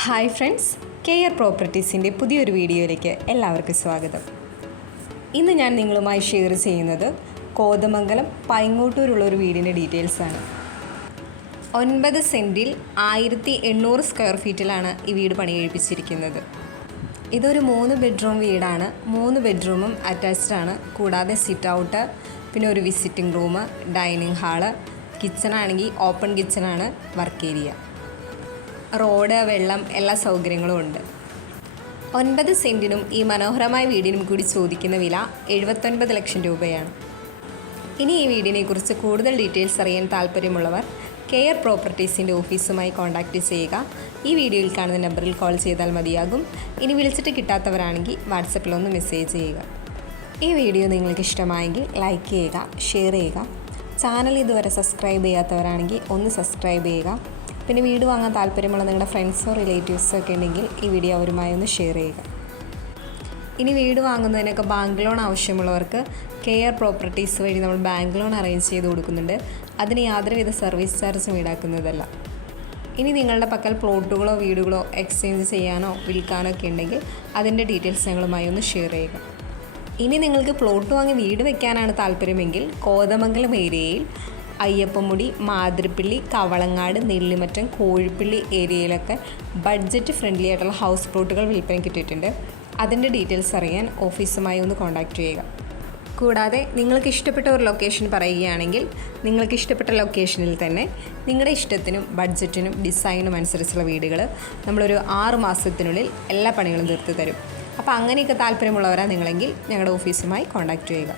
Hi friends care പ്രോപ്പർട്ടീസിന്റെ പുതിയൊരു വീഡിയോയിലേക്ക് എല്ലാവർക്കും സ്വാഗതം. ഇന്ന് ഞാൻ നിങ്ങളുമായി ഷെയർ ചെയ്യുന്നത് കോതമംഗലം പൈങ്ങോട്ടൂരുള്ള ഒരു വീടിന്റെ ഡീറ്റെയിൽസാണ്. ഒൻപത് സെന്റിൽ ആയിരത്തി എണ്ണൂറ് സ്ക്വയർ ഫീറ്റിലാണ് ഈ വീട് പണി കഴിപ്പിച്ചിരിക്കുന്നത് ഇതൊരു മൂന്ന് ബെഡ്റൂം വീടാണ്. മൂന്ന് ബെഡ്റൂമും അറ്റാച്ച്ഡ് ആണ്. കൂടാതെ സിറ്റ് ഔട്ട് പിന്നെ ഒരു visiting room dining hall kitchen ആണെങ്കിൽ ഓപ്പൺ കിച്ചണാണ് വർക്ക് ഏരിയ റോഡ് വെള്ളം എല്ലാ സൗകര്യങ്ങളും ഉണ്ട്. ഒൻപത് സെന്റിനും ഈ മനോഹരമായ വീടിനും കൂടി ചോദിക്കുന്ന വില എഴുപത്തൊൻപത് ലക്ഷം രൂപയാണ്. ഇനി ഈ വീടിനെക്കുറിച്ച് കൂടുതൽ ഡീറ്റെയിൽസ് അറിയാൻ താല്പര്യമുള്ളവർ കെയർ പ്രോപ്പർട്ടീസിന്റെ ഓഫീസുമായി കോൺടാക്റ്റ് ചെയ്യുക. ഈ വീഡിയോയിൽ കാണുന്ന നമ്പറിൽ കോൾ ചെയ്താൽ മതിയാകും. ഇനി വിളിച്ചിട്ട് കിട്ടാത്തവരാണെങ്കിൽ വാട്സപ്പിലൊന്ന് മെസ്സേജ് ചെയ്യുക. ഈ വീഡിയോ നിങ്ങൾക്ക് ഇഷ്ടമായെങ്കിൽ ലൈക്ക് ചെയ്യുക ഷെയർ ചെയ്യുക. ചാനൽ ഇതുവരെ സബ്സ്ക്രൈബ് ചെയ്യാത്തവരാണെങ്കിൽ ഒന്ന് സബ്സ്ക്രൈബ് ചെയ്യുക. പിന്നെ വീട് വാങ്ങാൻ താല്പര്യമുള്ള നിങ്ങളുടെ ഫ്രണ്ട്സോ റിലേറ്റീവ്സോ ഒക്കെ ഉണ്ടെങ്കിൽ ഈ വീഡിയോ അവരുമായി ഒന്ന് ഷെയർ ചെയ്യുക. ഇനി വീട് വാങ്ങുന്നതിനൊക്കെ ബാങ്ക് ലോൺ ആവശ്യമുള്ളവർക്ക് കെയർ പ്രോപ്പർട്ടീസ് വഴി നമ്മൾ ബാങ്ക് ലോൺ അറേഞ്ച് ചെയ്ത് കൊടുക്കുന്നുണ്ട്. അതിന് യാതൊരുവിധ സർവീസ് ചാർജും ഈടാക്കുന്നതല്ല. ഇനി നിങ്ങളുടെ പക്കൽ പ്ലോട്ടുകളോ വീടുകളോ എക്സ്ചേഞ്ച് ചെയ്യാനോ വിൽക്കാനോ ഒക്കെ ഉണ്ടെങ്കിൽ അതിന്റെ ഡീറ്റെയിൽസ് ഞങ്ങളുമായി ഒന്ന് ഷെയർ ചെയ്യുക. ഇനി നിങ്ങൾക്ക് പ്ലോട്ട് വാങ്ങി വീട് വെക്കാനാണ് താല്പര്യമെങ്കിൽ കോതമംഗലം ഏരിയയിൽ അയ്യപ്പമുടി മാതിരിപ്പിള്ളി കവളങ്ങാട് നെല്ലിമറ്റം കോഴിപ്പിള്ളി ഏരിയയിലൊക്കെ ബഡ്ജറ്റ് ഫ്രണ്ട്ലി ആയിട്ടുള്ള ഹൗസ് പ്ലോട്ടുകൾ വിൽപ്പനയ്ക്ക് കിട്ടിയിട്ടുണ്ട്. അതിന്റെ ഡീറ്റെയിൽസ് അറിയാൻ ഓഫീസുമായി ഒന്ന് കോൺടാക്റ്റ് ചെയ്യുക. കൂടാതെ നിങ്ങൾക്ക് ഇഷ്ടപ്പെട്ട ഒരു ലൊക്കേഷൻ പറയുകയാണെങ്കിൽ നിങ്ങൾക്ക് ഇഷ്ടപ്പെട്ട ലൊക്കേഷനിൽ തന്നെ നിങ്ങളുടെ ഇഷ്ടത്തിനും ബഡ്ജറ്റിനും ഡിസൈനും അനുസരിച്ചുള്ള വീടുകൾ നമ്മളൊരു ആറ് മാസത്തിനുള്ളിൽ എല്ലാ പണികളും തീർത്ത് തരും. അപ്പോൾ അങ്ങനെയൊക്കെ താല്പര്യമുള്ളവരാണ് നിങ്ങളെങ്കിൽ ഞങ്ങളുടെ ഓഫീസുമായി കോൺടാക്റ്റ് ചെയ്യുക.